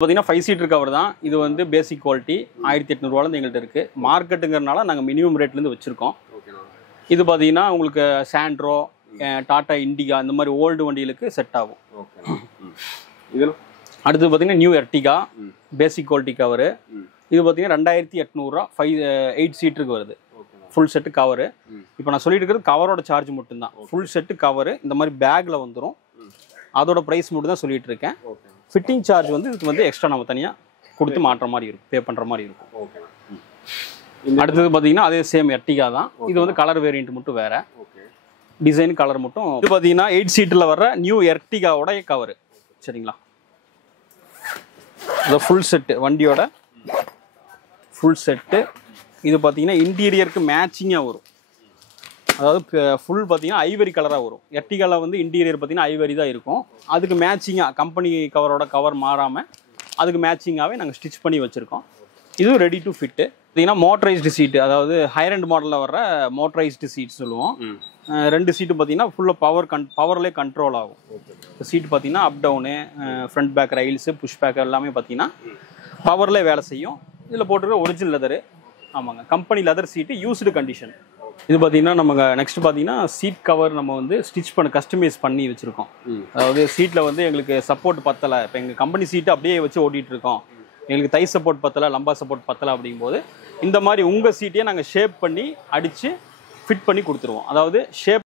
பார்த்தீங்கன்னா 5 seater cover தான். இது வந்து பேசிக் குவாலிட்டி 1800 ரூபாயிலேருந்து எங்கள்கிட்ட இருக்குது. மார்க்கெட்டுங்கிறனால நாங்கள் மினிமம் ரேட்லேருந்து வச்சுருக்கோம். இது பார்த்தீங்கன்னா உங்களுக்கு சாண்ட்ரோ, டாடா இண்டிகா இந்த மாதிரி ஓல்டு வண்டிகளுக்கு செட் ஆகும். அடுத்து பார்த்தீங்கன்னா நியூ எர்டிகா பேசிக் குவாலிட்டி கவரு. இது பார்த்தீங்கன்னா 2800 ரூபா 8 சீட்டருக்கு வருது. Full set cover. இப்போ நான் சொல்லிட்டு இருக்கிறது கவரோட சார்ஜ் மட்டும்தான். ஃபுல் செட்டு கவரு இந்த மாதிரி பேக்கில் வந்துடும். அதோட ப்ரைஸ் மட்டும் தான் சொல்லிட்டு இருக்கேன். ஃபிட்டிங் சார்ஜ் வந்து இதுக்கு வந்து எக்ஸ்ட்ரா நம்ம தனியாக கொடுத்து மாட்டுற மாதிரி இருக்கும், பே பண்ணுற மாதிரி இருக்கும். அடுத்தது பார்த்தீங்கன்னா அதே சேம் எர்டிகா தான். இது வந்து கலர் வேரியன்ட் மட்டும் வேறு, டிசைன் கலர் மட்டும். இது பார்த்தீங்கன்னா 8 சீட்டில் வர்ற நியூ எர்டிகாவோட கவரு. சரிங்களா, இது ஃபுல் செட்டு, வண்டியோட ஃபுல் செட்டு. இது பார்த்தீங்கன்னா இன்டீரியருக்கு மேட்சிங்காக வரும். அதாவது ஃபுல் பார்த்தீங்கன்னா ஐவரி கலராக வரும். எர்டிகாவில் வந்து இன்டீரியர் பார்த்தீங்கன்னா ஐவரி தான் இருக்கும். அதுக்கு மேட்சிங்காக கம்பெனி கவரோட கவர் மாறாமல் அதுக்கு மேட்சிங்காகவே நாங்கள் ஸ்டிச் பண்ணி வச்சுருக்கோம். இதுவும் ரெடி டு ஃபிட்டு. பார்த்தீங்கன்னா மோட்டரைஸ்டு சீட்டு, அதாவது ஹையர் அண்ட் மாடலில் வர்ற மோட்டரைஸ்டு சீட் சொல்லுவோம். 2 சீட்டு பார்த்தீங்கன்னா ஃபுல்லாக பவர்லேயே கண்ட்ரோல் ஆகும். சீட்டு பார்த்தீங்கன்னா up down, front back rails, push back எல்லாமே பார்த்தீங்கன்னா பவர்லேயே வேலை செய்யும். இதில் போட்டுருக்க ஒரிஜினல் லெதரு. ஆமாங்க, company leather seat, used condition. இது பார்த்தீங்கன்னா நமக்கு நெக்ஸ்ட் பார்த்தீங்கன்னா சீட் கவர் நம்ம வந்து ஸ்டிச் பண்ண கஸ்டமைஸ் பண்ணி வச்சுருக்கோம். அதாவது சீட்டில் வந்து எங்களுக்கு சப்போர்ட் பத்தலை, இப்போ எங்கள் கம்பெனி சீட்டு அப்படியே வச்சு ஓட்டிகிட்டு இருக்கோம், எங்களுக்கு தை சப்போர்ட் பத்தலை, லம்பா சப்போர்ட் பத்தலை அப்படிங்கும்போது இந்த மாதிரி உங்கள் சீட்டையே நாங்கள் ஷேப் பண்ணி அடித்து ஃபிட் பண்ணி கொடுத்துருவோம். அதாவது shape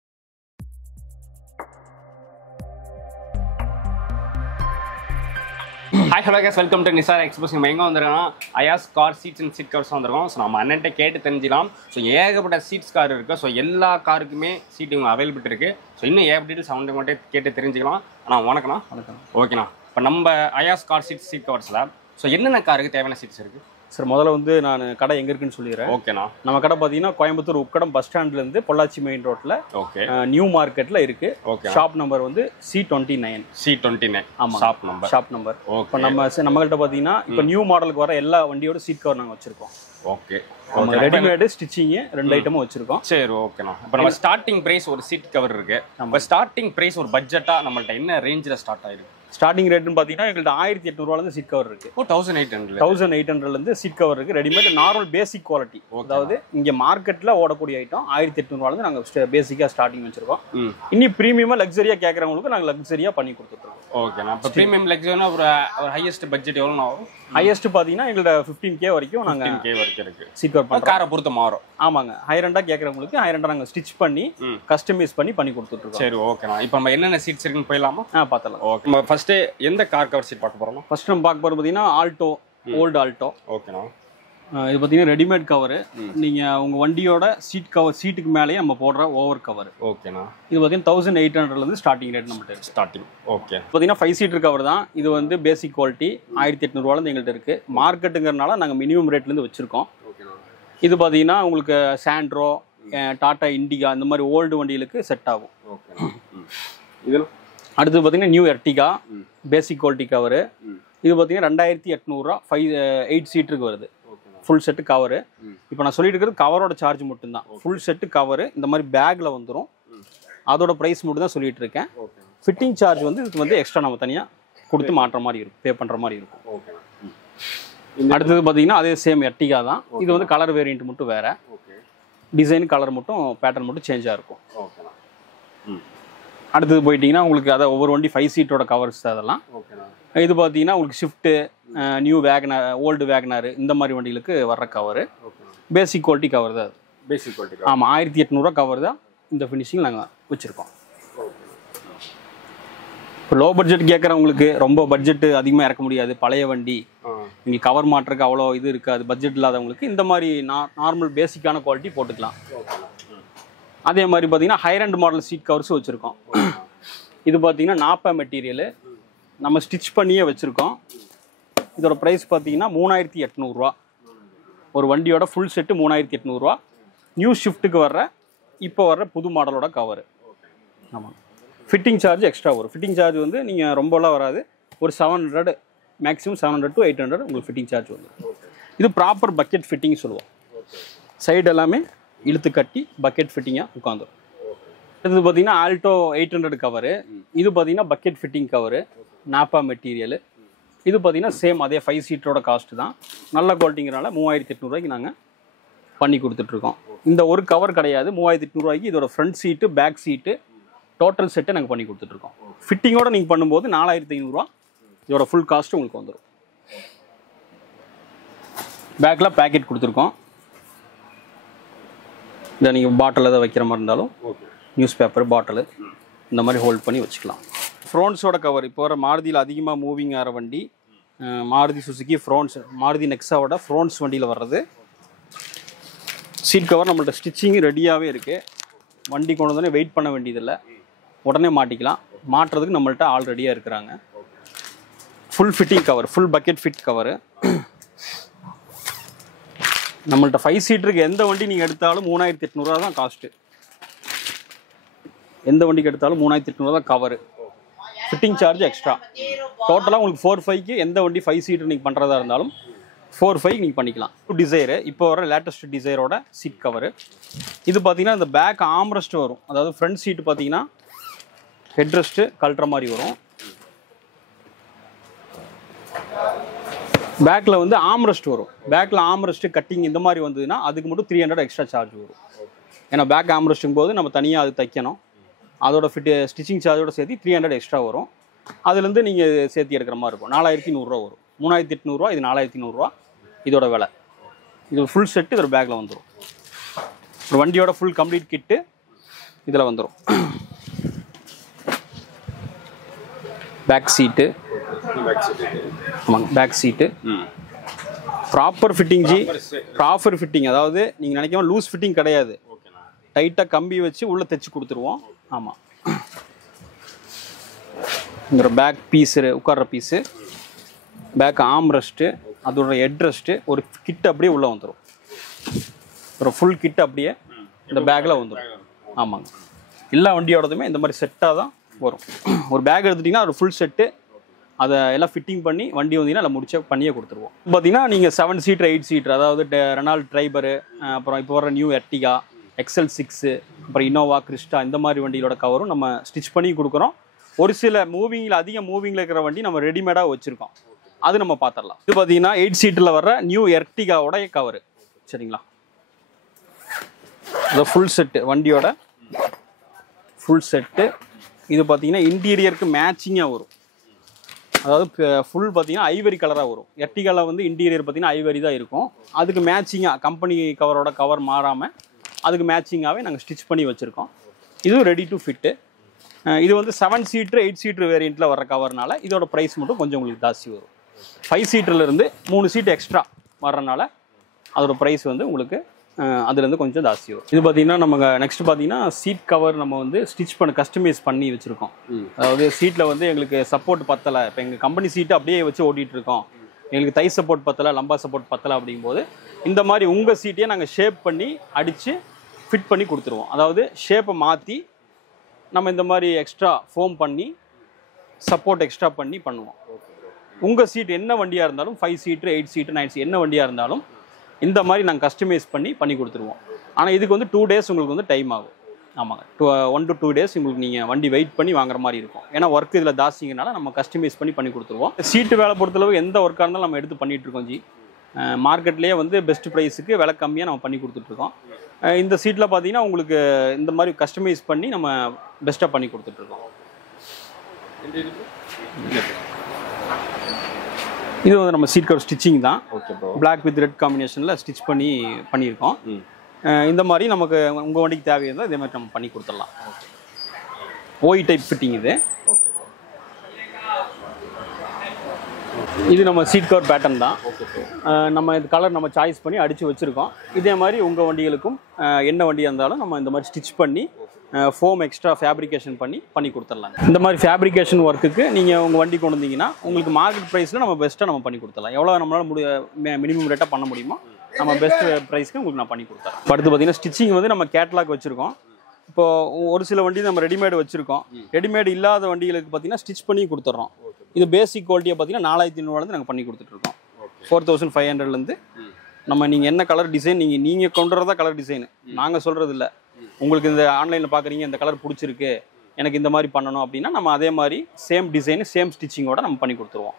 hi hello guys, welcome to Nisar Express. நம்ம எங்கே வந்துருக்கோம், Ayaz car seats and seat covers வந்திருக்கோம். ஸோ நம்ம அண்ணன்ட்ட கேட்டு தெரிஞ்சிக்கலாம். ஸோ ஏகப்பட்ட சீட்ஸ் கார் இருக்குது. ஸோ எல்லா காருக்குமே சீட் இவங்க அவைலபிள் இருக்குது. ஸோ இன்னும் ஏகப்பட்ட டீட்டெயில்ஸ் அவங்க மட்டும் கேட்டு தெரிஞ்சுக்கலாம். ஆனால் வணக்கண்ணா. வணக்கம். ஓகேண்ணா, இப்போ நம்ம அயாஸ் கார் சீட் கவர்ஸில் ஸோ என்னென்ன காருக்கு தேவையான சீட்ஸ் இருக்குது சார்? முதல்ல வந்து நான் கடை எங்கே இருக்குன்னு சொல்லிடுறேன். ஓகேண்ணா. நம்ம கடை பார்த்தீங்கன்னா கோயம்புத்தூர் உக்கடம் பஸ் ஸ்டாண்ட்லேருந்து பொள்ளாச்சி மெயின் ரோட்டில் நியூ மார்க்கெட்டில் இருக்குது. ஓகே. ஷாப் நம்பர் வந்து C29. ஆமாம், ஷாப் நம்பர். இப்போ நம்மகிட்ட பார்த்தீங்கன்னா இப்போ நியூ மாடலுக்கு வர எல்லா வண்டியோட சீட் கவர் நாங்கள் வச்சுருக்கோம். ஓகே. ரெடிமேடு ஸ்டிச்சிங்கு 2 ஐட்டமும் வச்சுருக்கோம். சரி, ஓகேண்ணா. இப்போ நம்ம ஸ்டார்டிங் ப்ரைஸ் ஒரு சீட் கவர் இருக்குது. நம்ம ஸ்டார்டிங் ப்ரைஸ் ஒரு பட்ஜெட்டாக நம்மள்ட்ட என்ன ரேஞ்சில் ஸ்டார்ட் ஆயிருக்கு? ஸ்டார்டிங் ரேட்னு பார்த்தீங்கன்னா எங்கள்கிட்ட 1800 ரூபாயிலேருந்து சீட் கவர் இருக்குது. 1800 சீட் கவர் இருக்குது. ரெடிமேட் நார்மல் பேசிக் குவாலிட்டி, அதாவது இங்கே மார்க்கெட்டில் ஓடக்கூடிய ஐட்டம் 1800 ரூபாயிலேருந்து நாங்கள் பேசிக்காக ஸ்டார்டிங் வச்சிருக்கோம். இன்னும் ப்ரீமியமாக லக்ஸரியாக கேட்குறவங்களுக்கு நாங்கள் லக்ஸரியாக பண்ணி கொடுத்துட்ருக்கோம். ஓகேண்ணா. இப்போ ப்ரீமியம் லக்ஸரினா ஒரு ஹையஸ்ட் பட்ஜெட் எவ்வளோ ஆகும்? ஹையஸ்ட் பார்த்தீங்கன்னா எங்கள்கிட்ட 15K வரைக்கும் நாங்கள் வரைக்கும் இருக்குது. சீட் கவர் பண்ணுறோம். காரை பொறுத்து மாறும். ஆமாங்க, ஹைரண்டாக கேட்குறவங்களுக்கு ஹைரண்டாக நாங்கள் ஸ்டிச் பண்ணி கஸ்டமைஸ் பண்ணி கொடுத்துட்ருக்கோம். சரி, ஓகேண்ணா. இப்போ நம்ம என்னென்ன சீட்ஸ் இருக்குன்னு போயிடலாமா? பார்த்தலாம். ஓகே. நம்ம ஃபர்ஸ்ட் எந்த கார் கவர் சீட் பார்க்க போறோம்? ஃபர்ஸ்ட் நம்ம பார்க்க போகிறது பார்த்தீங்கன்னா ஆல்டோ, ஓல்டு ஆல்டோ. ஓகேண்ணா. இது பார்த்தீங்கன்னா ரெடிமேட் கவரு. நீங்கள் உங்கள் வண்டியோட சீட்டுக்கு மேலேயே நம்ம போடுற ஓவர் கவர். ஓகேண்ணா. இது பார்த்தீங்கன்னா 1800லேருந்து ஸ்டார்டிங் ரேட் நம்மகிட்ட ஸ்டார்டிங். ஓகே. பார்த்தீங்கன்னா 5 சீட்டர் கவர் தான். இது வந்து பேசிக் குவாலிட்டி 1800 ரூபாயிலேருந்து எங்கள்கிட்ட இருக்குது. மார்க்கெட்டுங்கிறனால நாங்கள் மினிமம் ரேட்லேருந்து வச்சுருக்கோம். இது பார்த்தீங்கன்னா உங்களுக்கு சாண்ட்ரோ, டாடா இண்டிகா இந்த மாதிரி ஓல்டு வண்டிகளுக்கு செட் ஆகும். இதில் அடுத்து பார்த்தீங்கன்னா நியூ எர்டிகா பேசிக் குவாலிட்டி கவரு. இது பார்த்தீங்கன்னா 2800 ரூபா 8 சீட்டருக்கு வருது. Full set cover. இப்போ நான் சொல்லிட்டு இருக்கிறது கவரோட சார்ஜ் மட்டும்தான். ஃபுல் செட்டு கவரு இந்த மாதிரி பேக்கில் வந்துடும். அதோட ப்ரைஸ் மட்டும் தான் சொல்லிட்டு இருக்கேன். ஃபிட்டிங் சார்ஜ் வந்து இதுக்கு வந்து எக்ஸ்ட்ரா நம்ம தனியாக கொடுத்து மாட்டுற மாதிரி இருக்கும், பே பண்ணுற மாதிரி இருக்கும். அடுத்தது பார்த்தீங்கன்னா அதே சேம் எர்டிகா தான். இது வந்து கலர் வேரியன்ட் மட்டும் வேறு, டிசைன் கலர் மட்டும் பேட்டர்ன் மட்டும் சேஞ்சாக இருக்கும். அடுத்தது போயிட்டீங்கன்னா உங்களுக்கு அதை ஒவ்வொரு வண்டி 5 சீட்டோட கவர்ஸ் அதெல்லாம். இது பார்த்தீங்கன்னா உங்களுக்கு shift, new Wagon R, old Wagon R இந்த மாதிரி வண்டிகளுக்கு வர்ற கவரு. பேசிக் குவாலிட்டி கவர் தான் அது. பேசிக் குவாலிட்டி. ஆமாம், 1800 ரூபா கவர் தான். இந்த ஃபினிஷிங் நாங்கள் வச்சுருக்கோம். இப்போ லோ பட்ஜெட் கேட்குறவங்களுக்கு, ரொம்ப பட்ஜெட்டு அதிகமாக இறக்க முடியாது, பழைய வண்டி, நீங்கள் கவர் மாட்டுறதுக்கு அவ்வளோ இது இருக்காது, பட்ஜெட் இல்லாதவங்களுக்கு இந்த மாதிரி நார்மல் பேசிக்கான குவாலிட்டி போட்டுக்கலாம். அதே மாதிரி பார்த்தீங்கன்னா ஹையர் அண்ட் மாடல் சீட் கவர்ஸும் வச்சுருக்கோம். இது பார்த்தீங்கன்னா நாப்பா மெட்டீரியலு நம்ம ஸ்டிச் பண்ணியே வச்சுருக்கோம். இதோட ப்ரைஸ் பார்த்தீங்கன்னா 3800 ரூபா. ஒரு வண்டியோட ஃபுல் செட்டு 3800 ரூபா. நியூ ஷிஃப்ட்டுக்கு இப்போ வர்ற புது மாடலோட கவரு. ஆமாம், ஃபிட்டிங் சார்ஜ் எக்ஸ்ட்ரா வரும். ஃபிட்டிங் சார்ஜ் வந்து நீங்கள் ரொம்பலாம் வராது, ஒரு 700, மேக்ஸிமம் 700 to 800 உங்களுக்கு ஃபிட்டிங் சார்ஜ் வந்துடும். இது ப்ராப்பர் பக்கெட் ஃபிட்டிங் சொல்லுவோம். சைடு எல்லாமே இழுத்து கட்டி பக்கெட் ஃபிட்டிங்காக உட்காந்துரும். இது பார்த்தீங்கன்னா ஆல்டோ 800 கவரு. இது பார்த்தீங்கன்னா bucket fitting cover, Nabha material. இது பார்த்தீங்கன்னா சேம் அதே 5 சீட்டரோட காஸ்ட் தான். நல்ல குவாலிட்டிங்கிறனால 3800 நாங்கள் பண்ணி கொடுத்துட்ருக்கோம். இந்த ஒரு கவர் கிடையாது, 3800 இதோட ஃப்ரண்ட் சீட்டு பேக் சீட்டு டோட்டல் செட்டை நாங்கள் பண்ணி கொடுத்துட்ருக்கோம். ஃபிட்டிங்கோடு நீங்கள் பண்ணும்போது 4500 இதோட ஃபுல் காஸ்ட்டு உங்களுக்கு வந்துடும். பேக்கில் பேக்கெட் கொடுத்துருக்கோம். இதை நீங்கள் பாட்டில் எதாவது வைக்கிற மாதிரி இருந்தாலும் நியூஸ் பேப்பர் பாட்டிலு இந்த மாதிரி ஹோல்ட் பண்ணி வச்சுக்கலாம். ஃப்ரோன்ஸோட கவர் இப்போ வர மாருதியில் அதிகமாக மூவிங் ஆகிற வண்டி மாருதி சுசுகி ஃப்ரோன்ஸ், மாருதி நெக்ஸாவோட ஃப்ரோன்ஸ் வண்டியில் வர்றது. சீட் கவர் நம்மள்ட்ட ஸ்டிச்சிங் ரெடியாகவே இருக்குது. வண்டி கொண்டு வந்தோடனே வெயிட் பண்ண வேண்டியதில்லை, உடனே மாட்டிக்கலாம். மாட்டுறதுக்கு நம்மள்ட்ட ஆல் ரெடியாக இருக்கிறாங்க. Full fitting cover, full bucket fit cover. நம்மள்ட்ட 5 சீட்டருக்கு எந்த வண்டி நீங்கள் எடுத்தாலும் 3800 தான் காஸ்ட்டு. எந்த வண்டிக்கு எடுத்தாலும் 3800 தான் கவரு. Fitting charge extra. டோட்டலாக உங்களுக்கு 4,500க்கு எந்த வண்டி 5 சீட்டர் நீங்கள் பண்ணுறதா இருந்தாலும் 4,500 நீங்கள் பண்ணிக்கலாம். டிசைரு இப்போ வர லேட்டஸ்ட் டிசைரோட சீட் கவரு. இது பார்த்தீங்கன்னா இந்த பேக் ஆம்ரெஸ்ட் வரும். அதாவது ஃப்ரண்ட் சீட்டு பார்த்தீங்கன்னா ஹெட் ரெஸ்ட்டு கழட்டுற மாதிரி வரும். பேக்கில் வந்து ஆம்ரெஸ்ட் வரும். பேக்கில் ஆம்ரெஸ்ட்டு கட்டிங் இந்த மாதிரி வந்ததுன்னா அதுக்கு மட்டும் 300 எக்ஸ்ட்ரா சார்ஜ் வரும். ஏன்னா பேக் ஆம்ரெஸ்ட்டுங் போது நம்ம தனியாக அது தைக்கணும். அதோட ஸ்டிச்சிங் சார்ஜோட சேர்த்து 300 எக்ஸ்ட்ரா வரும். அதுலேருந்து நீங்கள் சேர்த்து எடுக்கிற மாதிரி இருக்கும். 4100 வரும். 3800 இது 4100 இதோட விலை. இது ஃபுல் செட்டு இதோட பேக்கில் வந்துடும். ஒரு வண்டியோட ஃபுல் கம்ப்ளீட் கிட்டு இதில் வந்துடும். பேக் சீட்டு, ஆமாங்க back seat proper fitting proper fitting. அதாவது நீங்கள் நினைக்காம லூஸ் ஃபிட்டிங் கிடையாது, டைட்டாக கம்பி வச்சு உள்ளே தைச்சி கொடுத்துருவோம். ஆமாம், இந்த பேக் பீஸு உட்கார்ற பீஸு, பேக் ஆம் ரெஸ்ட்டு, அதோட ஹெட் ரெஸ்ட்டு, ஒரு கிட் அப்படியே உள்ளே வந்துடும். ஒரு ஃபுல் கிட் அப்படியே இந்த பேக்கில் வந்துடும். ஆமாங்க, எல்லா வண்டியோடதுமே இந்த மாதிரி செட்டாக தான் வரும். ஒரு பேக் எடுத்துட்டிங்கன்னா ஒரு ஃபுல் செட்டு அதை எல்லாம் ஃபிட்டிங் பண்ணி வண்டி வந்தீங்கன்னா எல்லாம் முடிச்ச பண்ணியே கொடுத்துருவோம். பார்த்தீங்கன்னா நீங்கள் 7 சீட்டர் 8 சீட்டர், அதாவது ரெனால்ட் ட்ரைபரு, அப்புறம் இப்போ வர நியூ எர்டிகா, XL6, அப்புறம் இனோவா, கிறிஸ்டா இந்த மாதிரி வண்டிகளோட கவரும் நம்ம ஸ்டிச் பண்ணி கொடுக்குறோம். ஒரு சில அதிக மூவிங்கில் இருக்கிற வண்டி நம்ம ரெடிமேடாக வச்சுருக்கோம், அது நம்ம பார்த்துடலாம். இது பார்த்தீங்கன்னா 8 சீட்டில் வர நியூ எர்டிகாவோட கவரு. சரிங்களா, இது ஃபுல் செட்டு, வண்டியோட ஃபுல் செட்டு. இது பார்த்தீங்கன்னா இன்டீரியருக்கு மேட்சிங்காக வரும். அதாவது ஃபுல் பார்த்தீங்கன்னா ஐவரி கலராக வரும். எர்டிகாவில் வந்து இன்டீரியர் பார்த்தீங்கன்னா ஐவரி தான் இருக்கும். அதுக்கு மேட்சிங்காக கம்பெனி கவரோட கவர் மாறாமல் அதுக்கு மேட்சிங்காகவே நாங்கள் ஸ்டிச் பண்ணி வச்சுருக்கோம். இதுவும் ரெடி டு ஃபிட்டு. இது வந்து 7 சீட்ரு 8 சீட்ரு வேரியண்ட்டில் வர கவர்னால இதோட ப்ரைஸ் மட்டும் கொஞ்சம் உங்களுக்கு ஜாஸ்தி வரும். 5 சீட்டர்லேருந்து 3 சீட் எக்ஸ்ட்ரா வர்றதுனால அதோட ப்ரைஸ் வந்து உங்களுக்கு அதுலேருந்து கொஞ்சம் ஜாஸ்தி வரும். இது பார்த்தீங்கன்னா நம்ம நெக்ஸ்ட் பார்த்தீங்கன்னா சீட் கவர் நம்ம வந்து ஸ்டிச் பண்ண கஸ்டமைஸ் பண்ணி வச்சுருக்கோம். அதாவது சீட்டில் வந்து எங்களுக்கு சப்போர்ட் பத்தலை, இப்போ எங்கள் கம்பெனி சீட்டு அப்படியே வச்சு ஓட்டிகிட்டு இருக்கோம், எங்களுக்கு தை சப்போர்ட் பத்தலை, லம்பா சப்போர்ட் பத்தலை அப்படிங்கும்போது இந்த மாதிரி உங்கள் சீட்டையே நாங்கள் ஷேப் பண்ணி அடித்து ஃபிட் பண்ணி கொடுத்துருவோம். அதாவது ஷேப்பை மாற்றி நம்ம இந்த மாதிரி எக்ஸ்ட்ரா ஃபோம் பண்ணி சப்போர்ட் எக்ஸ்ட்ரா பண்ணி பண்ணுவோம். உங்கள் சீட் என்ன வண்டியாக இருந்தாலும் 5 சீட்ரு 8 சீட்டு 9 சீட் என்ன வண்டியாக இருந்தாலும் இந்த மாதிரி நாங்கள் கஸ்டமைஸ் பண்ணி கொடுத்துருவோம். ஆனால் இதுக்கு வந்து 2 டேஸ் உங்களுக்கு வந்து டைம் ஆகும். ஆமாங்க, 1 to 2 டேஸ் உங்களுக்கு நீங்கள் வண்டி வெயிட் பண்ணி வாங்குற மாதிரி இருக்கும். ஏன்னா ஒர்க் இதில் ஜாஸ்திங்கனால நம்ம கஸ்டமைஸ் பண்ணி கொடுத்துருவோம். சீட்டு வேலை பொறுத்தளவு எந்த ஒர்க்காக இருந்தாலும் நம்ம எடுத்து பண்ணிகிட்ருக்கோம். மார்க்கெட்லேயே வந்து பெஸ்ட் ப்ரைஸுக்கு விலை கம்மியாக நம்ம பண்ணி கொடுத்துட்ருக்கோம். இந்த சீட்டில் பார்த்தீங்கன்னா உங்களுக்கு இந்த மாதிரி கஸ்டமைஸ் பண்ணி நம்ம பெஸ்ட்டாக பண்ணி கொடுத்துட்ருக்கோம். இது வந்து நம்ம சீட் கவர் ஸ்டிச்சிங் தான். பிளாக் வித் ரெட் காம்பினேஷனில் ஸ்டிச் பண்ணியிருக்கோம். இந்த மாதிரி நமக்கு உங்கள் வண்டிக்கு தேவையாக இதே மாதிரி நம்ம பண்ணி கொடுத்துடலாம். ஓய் டைப் ஃபிட்டிங் இது. இது நம்ம சீட் கவர் பேட்டர்ன் தான். நம்ம இந்த கலர் நம்ம சாய்ஸ் பண்ணி அடித்து வச்சுருக்கோம். இதே மாதிரி உங்கள் வண்டிகளுக்கும் என்ன வண்டியாக இருந்தாலும் நம்ம இந்த மாதிரி ஸ்டிச் பண்ணி ஃபோம் எக்ஸ்ட்ரா ஃபேப்ரிகேஷன் பண்ணி கொடுத்துடலாம். இந்த மாதிரி ஃபேப்ரிகேஷன் ஒர்க்குக்கு நீங்கள் உங்கள் வண்டி கொண்டு வந்தீங்கன்னா உங்களுக்கு மார்க்கெட் ப்ரைஸில் நம்ம பெஸ்ட்டாக நம்ம பண்ணி கொடுத்துடலாம். எவ்வளோ நம்மளால் மினிமம் ரேட்டாக பண்ண முடியுமோ நம்ம பெஸ்ட் ப்ரைஸ்க்கு உங்களுக்கு நான் பண்ணி கொடுத்துறேன். அடுத்து பார்த்தீங்கன்னா ஸ்டிச்சிங் வந்து நம்ம கேட்லாக் வச்சுருக்கோம். இப்போது ஒரு சில வண்டி நம்ம ரெடிமேடு வச்சுருக்கோம். ரெடிமேடு இல்லாத வண்டிகளுக்கு பார்த்தீங்கன்னா ஸ்டிச் பண்ணி கொடுத்துட்றோம். இது பேசிக் குவாலிட்டியாக பார்த்தீங்கன்னா 4500 நாங்கள் பண்ணி கொடுத்துட்ருக்கோம். 4500 நம்ம நீங்கள் என்ன கலர் டிசைன் நீங்கள் கொண்டு வரதா கலர் டிசைனு நாங்கள் சொல்கிறது இல்லை. உங்களுக்கு இந்த ஆன்லைனில் பார்க்குறீங்க இந்த கலர் பிடிச்சிருக்கு எனக்கு இந்த மாதிரி பண்ணணும் அப்படின்னா நம்ம அதே மாதிரி சேம் டிசைனு சேம் ஸ்டிச்சிங்கோட நம்ம பண்ணி கொடுத்துருவோம்.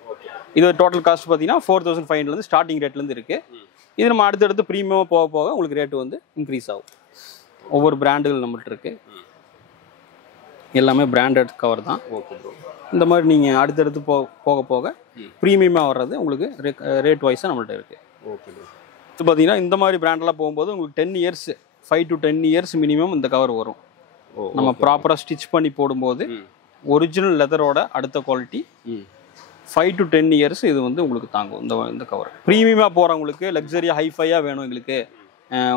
இது டோட்டல் காஸ்ட் பார்த்தீங்கன்னா 4500 ஸ்டார்டிங் ரேட்லேருந்து இருக்குது. இது நம்ம அடுத்தடுத்து ப்ரீமியமாக போக போக உங்களுக்கு ரேட்டு வந்து இன்க்ரீஸ் ஆகும். ஒவ்வொரு பிராண்டுகள் நம்மள்ட்ட இருக்குது, எல்லாமே பிராண்டட் கவர் தான். Okay bro. இந்த மாதிரி நீங்கள் அடுத்தடுத்து போக போக ப்ரீமியமாக வர்றது உங்களுக்கு ரேட் வைஸாக நம்மள்ட்ட இருக்குது. Okay bro. இது பார்த்தீங்கன்னா இந்த மாதிரி பிராண்டெல்லாம் போகும்போது உங்களுக்கு 10 இயர்ஸ் 5 to 10 இயர்ஸ் மினிமம் இந்த கவர் வரும். நம்ம ப்ராப்பராக ஸ்டிச் பண்ணி போடும்போது ஒரிஜினல் லெதரோட அடுத்த குவாலிட்டி 5 to 10 இயர்ஸ் இது வந்து உங்களுக்கு தாங்கும் இந்த கவர். ப்ரீமியமாக போகிறவங்களுக்கு லக்ஸரியாக ஹைஃபையாக வேணும் எங்களுக்கு,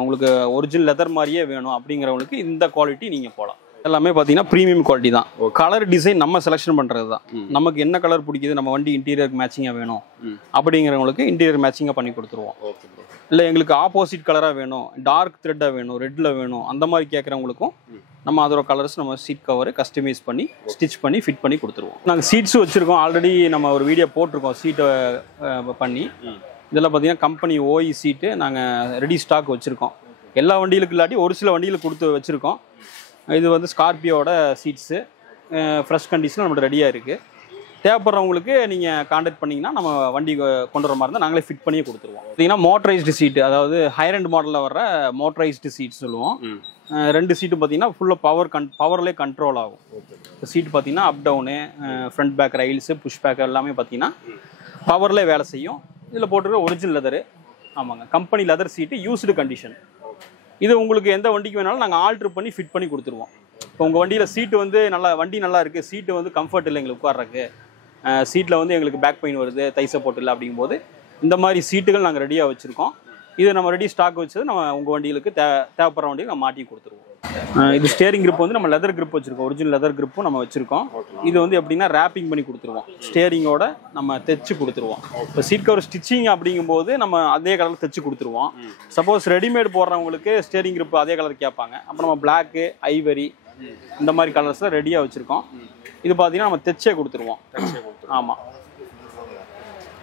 உங்களுக்கு ஒரிஜினல் லெதர் மாதிரியே வேணும் அப்படிங்கிறவங்களுக்கு இந்த குவாலிட்டி நீங்கள் போகலாம். எல்லாமே பார்த்தீங்கன்னா ப்ரீமியம் குவாலிட்டி தான். கலர் டிசைன் நம்ம செலெக்ஷன் பண்ணுறது தான். நமக்கு என்ன கலர் பிடிக்குது, நம்ம வண்டி இன்டீரியருக்கு மேட்சிங்காக வேணும் அப்படிங்கிறவங்களுக்கு இன்டீரியர் மேட்சிங்காக பண்ணி கொடுத்துருவோம். இல்லை எங்களுக்கு ஆப்போசிட் கலராக வேணும், டார்க் த்ரெட்டாக வேணும், ரெட்டில் வேணும், அந்த மாதிரி கேட்குறவங்களுக்கும் நம்ம அதோட கலர்ஸ் நம்ம சீட் கவர் கஸ்டமைஸ் பண்ணி ஸ்டிச் பண்ணி ஃபிட் பண்ணி கொடுத்துருவோம். நாங்கள் சீட்ஸும் வச்சுருக்கோம், ஆல்ரெடி நம்ம ஒரு வீடியோ போட்டிருக்கோம் சீட்டை பண்ணி. இதெல்லாம் பார்த்தீங்கன்னா கம்பெனி ஓஇ சீட்டு நாங்கள் ரெடி ஸ்டாக் வச்சுருக்கோம். எல்லா வண்டிகளுக்கு இல்லாட்டி ஒரு சில வண்டிகளுக்கு கொடுத்து வச்சுருக்கோம். இது வந்து ஸ்கார்பியோட சீட்ஸு ஃப்ரெஷ் கண்டிஷனில் நம்மகிட்ட ரெடியாக இருக்குது. தேவைப்படுறவங்களுக்கு நீங்கள் கான்டாக்ட் பண்ணிங்கன்னா நம்ம வண்டி கொண்டு வர மாதிரி இருந்தால் நாங்களே ஃபிட் பண்ணியே கொடுத்துருவோம். பார்த்தீங்கன்னா மோட்டரைஸ்டு சீட்டு, அதாவது ஹையர் அண்ட் மாடலில் வர மோட்டரைஸ்டு சீட் சொல்லுவோம். 2 சீட்டு பார்த்தீங்கன்னா ஃபுல்லாக பவர்லேயே கண்ட்ரோல் ஆகும். சீட்டு பார்த்தீங்கன்னா up down, front back rails, push back எல்லாமே பார்த்தீங்கன்னா பவர்லேயே வேலை செய்யும். இதில் போட்டிருக்க ஒரிஜினல் லெதரு. ஆமாங்க, company leather seat, used condition. இது உங்களுக்கு எந்த வண்டிக்கு வேணாலும் நாங்கள் ஆல்ட்ரு பண்ணி ஃபிட் பண்ணி கொடுத்துருவோம். இப்போ உங்கள் வண்டியில் சீட்டு வந்து வண்டி நல்லா இருக்குது, சீட்டு வந்து கம்ஃபர்ட் இல்லை எங்களுக்கு உட்கார்றதுக்கு, சீட்டில் வந்து எங்களுக்கு பேக் பெயின் வருது, தை சப்போர்ட் இல்லை அப்படிங்கும்போது இந்த மாதிரி சீட்டுகள் நாங்கள் ரெடியாக வச்சுருக்கோம். இது நம்ம ரெடி ஸ்டாக் வச்சது நம்ம உங்கள் வண்டிகளுக்கு தேவைப்படுற வண்டிக்கு நம்ம மாட்டி கொடுத்துருவோம். இது ஸ்டேரிங் கிரிப் வந்து நம்ம லெதர் கிரிப் வச்சுருக்கோம், ஒரிஜினல் லெதர் கிரிப்பும் நம்ம வச்சுருக்கோம். இது வந்து எப்படின்னா ரேப்பிங் பண்ணி கொடுத்துருவோம், ஸ்டேரிங்கோட நம்ம தைச்சு கொடுத்துருவோம். இப்போ சீட் கவர் ஸ்டிச்சிங் அப்படிங்கும்போது நம்ம அதே கலரில் தைச்சு கொடுத்துருவோம். சப்போஸ் ரெடிமேட் போடுறவங்களுக்கு ஸ்டேரிங் கிரிப் அதே கலர் கேட்பாங்க, அப்போ நம்ம பிளாக்கு, ஐவரி இந்த மாதிரி கலர்ஸில் ரெடியாக வச்சுருக்கோம். இது பார்த்தீங்கன்னா நம்ம தைச்சே கொடுத்துருவோம். ஆமாம்,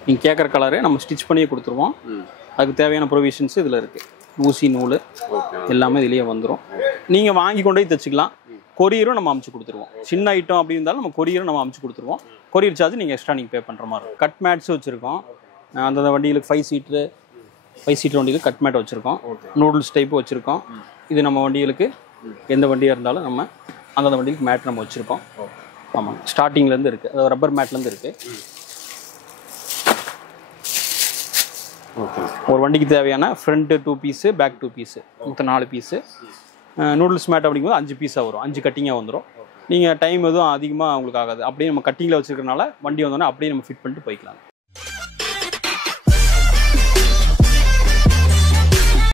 நீங்கள் கேட்குற கலரு நம்ம ஸ்டிச் பண்ணியே கொடுத்துருவோம். அதுக்கு தேவையான ப்ரொவிஷன்ஸ் இதில் இருக்குது. ஊசி, நூல் எல்லாமே இதுலேயே வந்துடும். நீங்கள் வாங்கி கொண்டு போய் தைச்சிக்கலாம். கொரியரும் நம்ம அமுச்சு கொடுத்துருவோம். சின்ன ஐட்டம் அப்படி இருந்தாலும் நம்ம கொரியரும் நம்ம அமுச்சு கொடுத்துருவோம். கொரியர் சார்ஜ் நீங்கள் எக்ஸ்ட்ரா நீங்கள் பே பண்ணுற மாதிரி இருக்கும். கட் மேட்ஸ் வச்சுருக்கோம். அந்தந்த வண்டிகளுக்கு 5 சீட்டர் வண்டிகளுக்கு கட் மேட் வச்சுருக்கோம். நூடுல்ஸ் டைப்பு வச்சுருக்கோம். இது நம்ம வண்டிகளுக்கு எந்த வண்டியாக இருந்தாலும் நம்ம அந்தந்த வண்டிகளுக்கு மேட் நம்ம வச்சுருக்கோம். ஆமாம், ஸ்டார்டிங்லேருந்து இருக்குது, அதாவது ரப்பர் மேட்லேருந்து இருக்குது. ஒரு வண்டிக்கு தேவையான ஃப்ரண்ட்டு 2 பீஸு, பேக் 2 பீஸு, மொத்தம் 4 பீஸு. நூடுல்ஸ் மேட் அப்படிங்கும்போது 5 பீஸாக வரும், 5 கட்டிங்காக வந்துடும். நீங்கள் டைம் எதுவும் அதிகமாக உங்களுக்கு ஆகாது. அப்படியே நம்ம கட்டிங்கில் வச்சுருக்கனால வண்டி வந்தோன்னா அப்படியே நம்ம ஃபிட் பண்ணிட்டு போய்க்கலாம்.